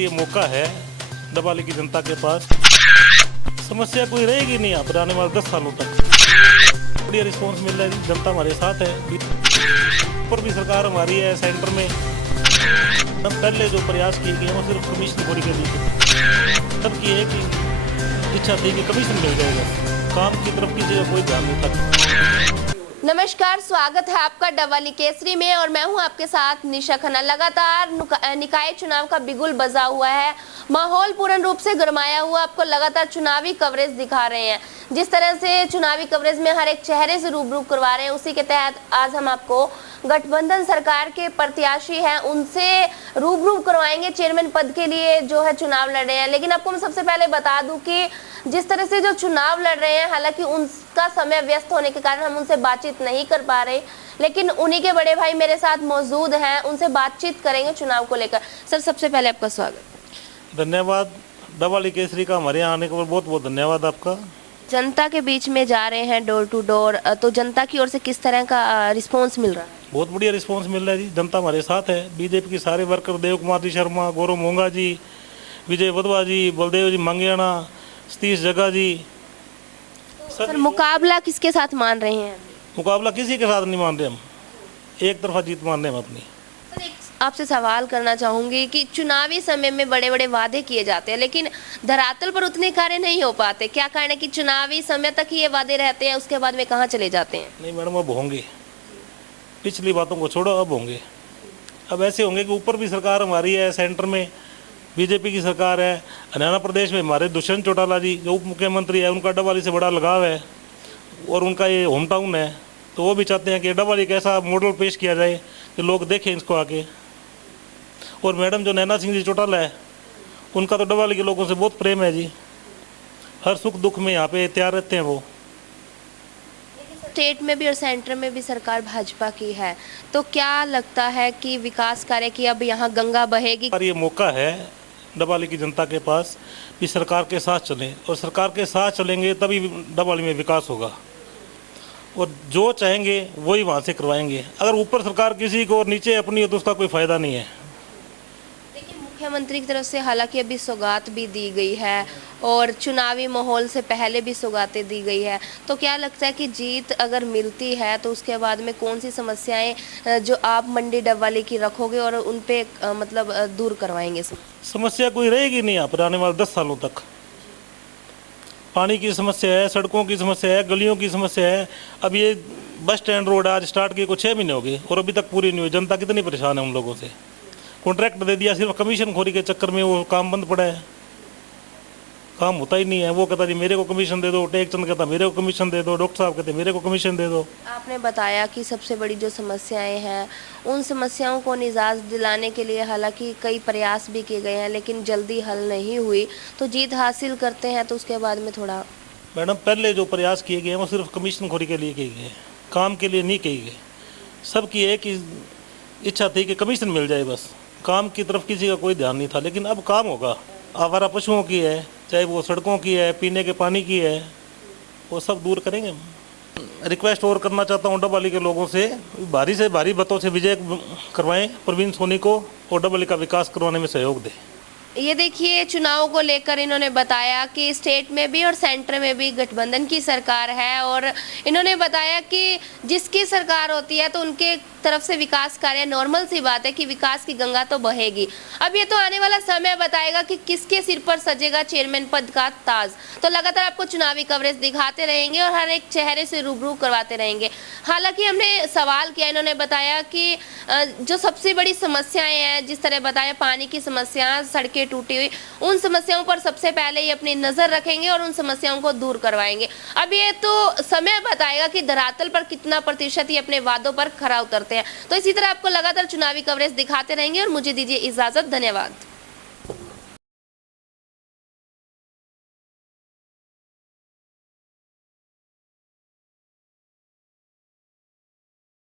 ये मौका है डबवाली की जनता के पास। समस्या कोई रहेगी नहीं यहाँ पर आने वाले 10 सालों तक। बढ़िया रिस्पॉन्स मिल रहा है, जनता हमारे साथ है। ऊपर भी सरकार हमारी है, सेंटर में हम पहले जो प्रयास किए गए वो सिर्फ कमीशन खोरी के लिए सबकी है कि इच्छा थी कि कमीशन मिल जाएगा, काम की तरफ किसी का कोई ध्यान नहीं था। नमस्कार, स्वागत है आपका डबवाली केसरी में और मैं हूं आपके साथ निशा खन्ना। लगातार निकाय चुनाव का बिगुल बजा हुआ है, माहौल पूर्ण रूप से गरमाया हुआ, आपको लगातार चुनावी कवरेज दिखा रहे हैं। जिस तरह से चुनावी कवरेज में हर एक चेहरे से रूबरू करवा रहे हैं, उसी के तहत आज हम आपको गठबंधन सरकार के प्रत्याशी हैं उनसे रूबरू करवाएंगे चेयरमैन पद के लिए जो है चुनाव लड़ रहे हैं। लेकिन आपको मैं सबसे पहले बता दूं कि जिस तरह से जो चुनाव लड़ रहे हैं, हालांकि उनका समय व्यस्त होने के कारण हम उनसे बातचीत नहीं कर पा रहे, लेकिन उन्हीं के बड़े भाई मेरे साथ मौजूद हैं, उनसे बातचीत करेंगे चुनाव को लेकर। सर, सबसे पहले आपका स्वागत। धन्यवाद। डबवाली केसरी का हमारे यहाँ आने के लिए बहुत बहुत धन्यवाद आपका। जनता के बीच में जा रहे हैं डोर टू डोर, तो जनता की ओर से किस तरह का रिस्पॉन्स मिल रहा है? बहुत बढ़िया रिस्पांस मिल रहा है जी, जनता हमारे साथ है। बीजेपी के सारे वर्कर, देव कुमार जी शर्मा, गौरव मोंगा जी, विजय वधवा जी, बलदेव जी मंगियाना, सतीश जग्गा जी। सर, मुकाबला किसके साथ मान रहे हैं? मुकाबला किसी के साथ नहीं मान रहे हम, एक तरफा जीत मान रहे हम अपनी। सर, एक आपसे सवाल करना चाहूंगी कि चुनावी समय में बड़े बड़े वादे किए जाते हैं, लेकिन धरातल पर उतने कार्य नहीं हो पाते। क्या कारण है कि चुनावी समय तक ही ये वादे रहते हैं, उसके बाद में कहाँ चले जाते हैं? नहीं मैडम, अब होंगे, पिछली बातों को छोड़ो, अब होंगे। अब ऐसे होंगे कि ऊपर भी सरकार हमारी है, सेंटर में बीजेपी की सरकार है। हरियाणा प्रदेश में हमारे दुष्यंत चौटाला जी जो उप मुख्यमंत्री है, उनका डबवाली से बड़ा लगाव है और उनका ये होम टाउन है, तो वो भी चाहते हैं कि डबवाली एक ऐसा मॉडल पेश किया जाए कि लोग देखें इसको आके। और मैडम जो नैना सिंह जी चौटाला है, उनका तो डबवाली के लोगों से बहुत प्रेम है जी, हर सुख दुख में यहाँ पे तैयार रहते हैं वो। स्टेट में भी और सेंटर में भी सरकार भाजपा की है, तो क्या लगता है कि विकास कार्य की अब यहाँ गंगा बहेगी? और ये मौका है डबवाली की जनता के पास कि सरकार के साथ चलें, और सरकार के साथ चलेंगे तभी डबवाली में विकास होगा, और जो चाहेंगे वही वहाँ से करवाएंगे। अगर ऊपर सरकार किसी को और नीचे अपनी हो तो उसका कोई फायदा नहीं है। मुख्यमंत्री की तरफ से हालांकि अभी सौगात भी दी गई है और चुनावी माहौल से पहले भी सौगातें दी गई है, तो क्या लगता है कि जीत अगर मिलती है तो उसके बाद में कौन सी समस्याएं जो आप मंडी डबवाली की रखोगे और उन पे मतलब दूर करवाएंगे? समस्या कोई रहेगी नहीं यहाँ पर आने वाले 10 सालों तक। पानी की समस्या है, सड़कों की समस्या है, गलियों की समस्या है। अब ये बस स्टैंड रोड आज स्टार्ट किए को 6 महीने हो गए और अभी तक पूरी नहीं हुई। जनता कितनी परेशान है उन लोगों से। कॉन्ट्रैक्ट दे दिया, सिर्फ कमीशन खोरी के चक्कर में वो काम बंद पड़ा है, काम होता ही नहीं है। वो कहता जी मेरे को कमीशन दे दो, टेक चंद कहता मेरे को कमीशन दे दो, डॉक्टर साहब कहते मेरे को कमीशन दे दो। आपने बताया कि सबसे बड़ी जो समस्याएं हैं, उन समस्याओं को निजात दिलाने के लिए हालांकि कई प्रयास भी किए गए हैं, लेकिन जल्दी हल नहीं हुई। तो जीत हासिल करते हैं तो उसके बाद में थोड़ा। मैडम, पहले जो प्रयास किए गए हैं वो सिर्फ कमीशन खोरी के लिए किए गए, काम के लिए नहीं किए गए। सबकी एक ही इच्छा थी कि कमीशन मिल जाए, बस काम की तरफ किसी का कोई ध्यान नहीं था। लेकिन अब काम होगा। आवारा पशुओं की है, चाहे वो सड़कों की है, पीने के पानी की है, वो सब दूर करेंगे। रिक्वेस्ट और करना चाहता हूँ डबवाली के लोगों से, भारी से भारी मतों से विजय करवाएं प्रवीण सोनी को और डबवाली का विकास करवाने में सहयोग दें। ये देखिए, चुनाव को लेकर इन्होंने बताया कि स्टेट में भी और सेंटर में भी गठबंधन की सरकार है, और इन्होंने बताया कि जिसकी सरकार होती है तो उनके तरफ से विकास कार्य, नॉर्मल सी बात है कि विकास की गंगा तो बहेगी। अब ये तो आने वाला समय बताएगा कि किसके सिर पर सजेगा चेयरमैन पद का ताज। तो लगातार आपको चुनावी कवरेज दिखाते रहेंगे और हर एक चेहरे से रूबरू करवाते रहेंगे। हालांकि हमने सवाल किया, इन्होंने बताया कि जो सबसे बड़ी समस्याएं हैं, जिस तरह बताया पानी की समस्या, सड़कें टूटी हुई, उन समस्याओं पर सबसे पहले ये अपनी नजर रखेंगे और उन समस्याओं को दूर करवाएंगे। अब ये तो समय बताएगा कि धरातल पर कितना प्रतिशत ये अपने वादों पर खरा उतरते हैं। तो इसी तरह आपको लगातार चुनावी कवरेज दिखाते रहेंगे और मुझे दीजिए इजाजत। धन्यवाद।